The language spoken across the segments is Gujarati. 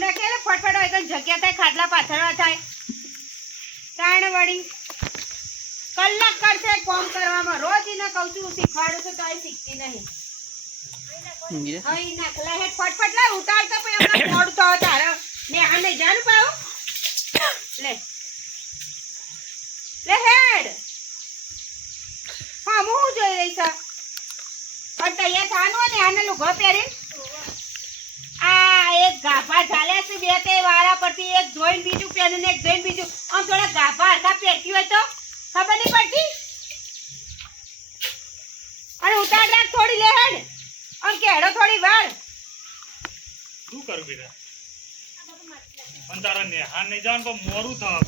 ભેગું નાખે એટલે ફટફટ હોય તો જગ્યા થાય ખાટલા પાથરવા થાય તાણ વળી કલાક કરશે કામ કરવામાં રોજ એને કહું છું શીખવાડું છું તો શીખતી નહીં હઈ નાખલા હેડ ફટફટ લે ઉતારતા પછી હમણાં મોડું થવા તારે ને આ નહીં જાનું પાવું લે લે હેડ હા હું જોઈ રહી છે પણ તૈયાર થવાનું ને આને લુગડો પહેરી આ એક ગાભા ચાલ્યા છે બે તે વાળા પરથી એક જોઈન બીજું પહેરે ને એક જોઈન બીજું આમ થોડા ગાભા હરખા પહેરતી હોય તો ખબર નહીં પડતી અને ઉતાર રાખ થોડી લે હેડ આમ કેડો થોડી વાર શું કરું બેટા પણ તારા નેહાર નહીં જવાનું તો મોરું થાવ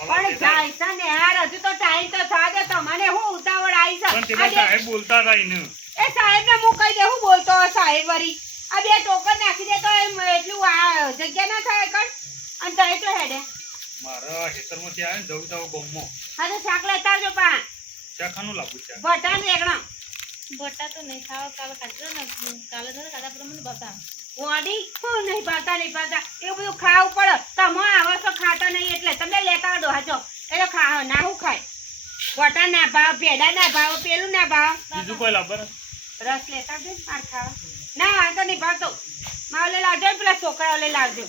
પણ જાય છે ને યાર હજુ તો ટાઈમ તો થા દે તમને હું ઉતાવળ આવી છે પણ તેમાં સાહેબ બોલતા હતા એને એ સાહેબ ને હું કહી દે હું બોલતો સાહેબ વરી આ બે ટોકન નાખી દે તો એટલું આ જગ્યા ના થાય કણ અને તઈ તો હેડે મારા ખેતરમાંથી આવે ને જવું તાવ ગમો હા તો શાક લેતા આવજો પા શાખાનું લાગુ છે બટા ને એકણા બટા તો નહીં ખાવા કાલે કાઢજો ને કાલે તો કાઢા પ્રમાણે બતા બોડી હું નહીં પાતા એવું બધું ખાવું પડે તમે આવો છો ખાતા નહીં એટલે તમે લેતા આવડો હાજો એટલે ખા ના હું ખાય બટા ના ભાવ ભેડા ના ભાવ પેલું ના ભાવ બીજું કોઈ લાભ રસ લેતા આવજો માર ખાવા ના વાંધો નહીં ભાવતો મારે લઈ લાવજો ને પેલા છોકરાઓ લઈ લાવજો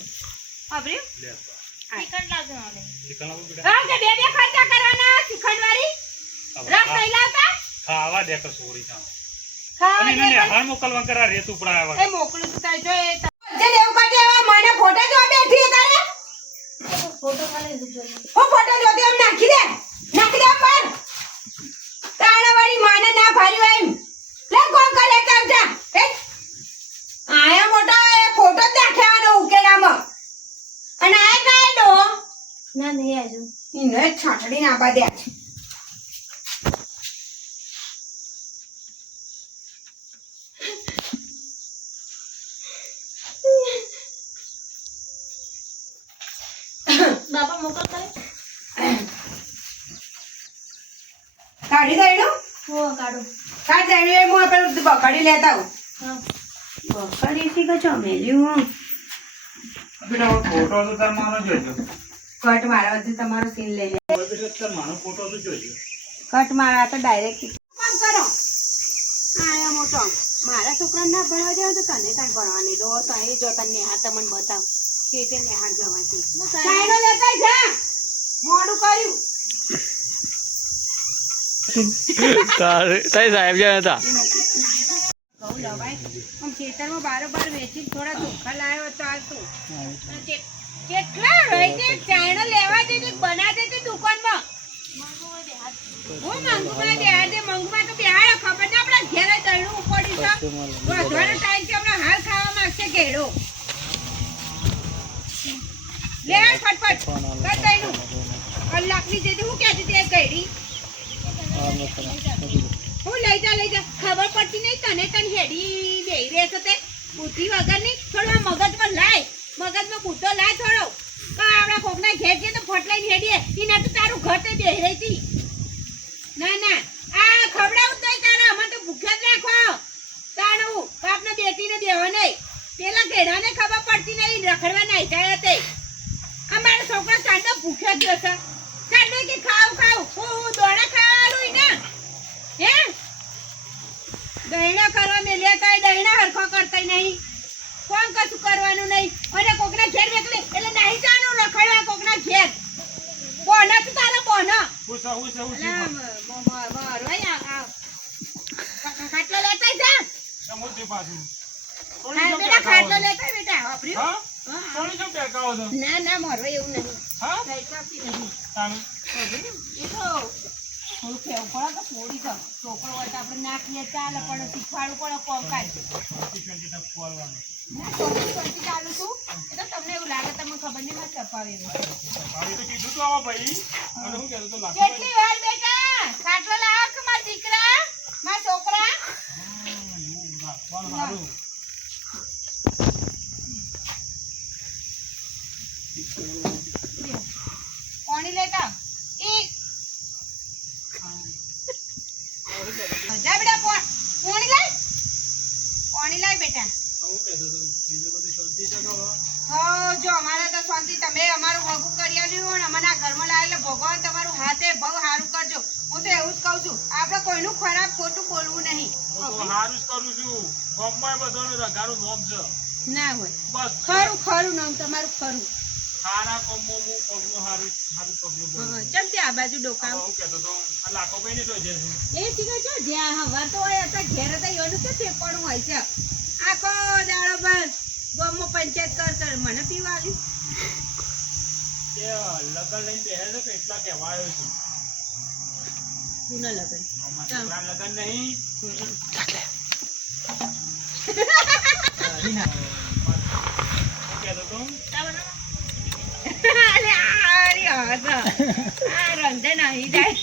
ખબર્યું ચિકન લાવજો હવે ચિકન લાવું બેટા હા કે બે ખર્ચા કરવાના શ્રીખંડ વાળી રસ નહીં લાવતા ખાવા દે કે સોરી થાવ ખાવા અને એને હાર મોકલવા કરા રેત ઉપડા આવ્યા એ મોકલું છું તારે જો એ જે દેવ કાઢે હવે મને ફોટો જો બેઠી તારે ફોટો મને જોઈએ ઓ ફોટો જોતી આમ નાખી દે પર તાણા વાળી માને ના ભાર્યું એમ લે કોણ કરે કરજા હે આયા મોટા એ ફોટો જ નાખ્યાનો ઉકેડામાં અને આ કાય દો ના નહીં આજો ઇને છાટડી ના બા દે બાપા મોકલ કરે કાઢી દેડો હો કાઢો કાઢ દેડો એ મો પેલું બકડી લેતા હું હા બકડી થી કચો મેલ્યું બેટા ફોટો તો તાર માનો જોજો કટ મારા વચ્ચે તમારો સીન લઈ લે બેટા તાર માનો ફોટો તો જોજો કટ મારા તો ડાયરેક્ટ કામ કરો આયા મોટો મારા છોકરાને ના ભણવા જાવ તો તને કાંઈ ભણવાની દો તો એ જો તને આ તમને બતાવ કે તેને હાથ જવાથી ચાઈનો લેતા જા મોડું કર્યું તારી સાહેબ જ્યાં હતા કહું લવાય આમ ખેતરમાં બારોબાર વેચી થોડા ચોખ્ખા લાવ્યો તો આવતું કેટલા હોય તે ચાઈનો લેવા દે તે બના દે તે દુકાનમાં હું મંગુમાં બેહાર દે મંગુમાં તો બેહાર ખબર ના આપણા ઘેર દળનું ઉપડી છે વધવાનો ટાઈમ છે હમણાં હાલ ખાવા માંગશે ઘેડો લે ફટફટ કર દઈનું કલાકની જેથી હું કહેતી હતી એક ગઈડી હું લઈ જા ખબર પડતી નહીં તને હેડી બેહી રહેશે તે બુદ્ધિ વગરની થોડું મગજમાં લાય મગજમાં બુદ્ધો લાય થોડો આપણા કોકના ઘેર જઈએ તો ફટ લઈને હેડીએ એના તો તારું ઘર તે બેહી રહી હતી ના આ ખવડાવું તોય તારા અમે તો ભૂખ્યા જ રાખો તાણું બાપને બેટીને દેવા નહીં પેલા ઘેડાને ખબર પડતી નહીં રખડવા નાઈ જાય તે અમારો છોકરો સાંડો ભૂખ્યો જ છે સાંડો કે ખાવ હું દોડા ખાવાનું ને હે દહીણા કરવા મેલ્યા તા દહીણા હરખો કરતા નહીં કોણ કશું કરવાનું નહીં અને કોકના ઘેર નીકળે એટલે નહીં જાનું રખડવા કોકના ઘેર કોના તું તારા કોના ખાટલો લેતા જા ખાટલો લેતા બેટા વાપર્યું ના મારો એવું નહીં એ તો થોડું કેવું પડે કે થોડી તો છોકરો હોય તો આપણે નાખીએ ચાલે પણ શીખવાડવું પડે કોમ કાઢ ચાલુ છું એ તો તમને એવું લાગે તમને ખબર નહીં મારે ચપાવે કેટલી વાર બેટા ખાટલો લાવો કે મારા દીકરા મારા છોકરા કોણી લેતા જા બેટા પાણી લાય બેટા બીજું બધું શાંતિ છે કે હવે? હો જો અમારે તો શાંતિ તમે અમારું ભોગું કરી આલ્યું ને અમને આ ઘરમાં લાવેલે ભગવાન તમારું હાથે બહુ સારું કરજો હું તો એવું જ કહું છું આપણે કોઈનું ખરાબ ખોટું બોલવું નહીં હું તો હારું જ કરું છું. ગામમાં બધાનું રગારું નોમ છે. ના હોય બસ ખરું ખરું નામ તમારું ખરું હારા કામમાં હું પગનું હારું પગનું બોલું. હા, ચમ તે આ બાજુ ડોકામ હવે હું કહેતો તો આ લાખોભાઈ ને તો જાય છે. એ શીખે છો જ્યાં હવાર તો હોય હતા ઘેર હતા એનું તો ઠેકવાનું હોય છે આખો દાડો બસ ગામમાં પંચાયત કર મને પીવા આવ્યું તે લગન લઈને બેસે છે કે એટલા કહેવાયો છું. પૂના લગન અમારા છોકરાના લગન નહીં. હું કહેતો તો અરે આ રંજન આવી જાય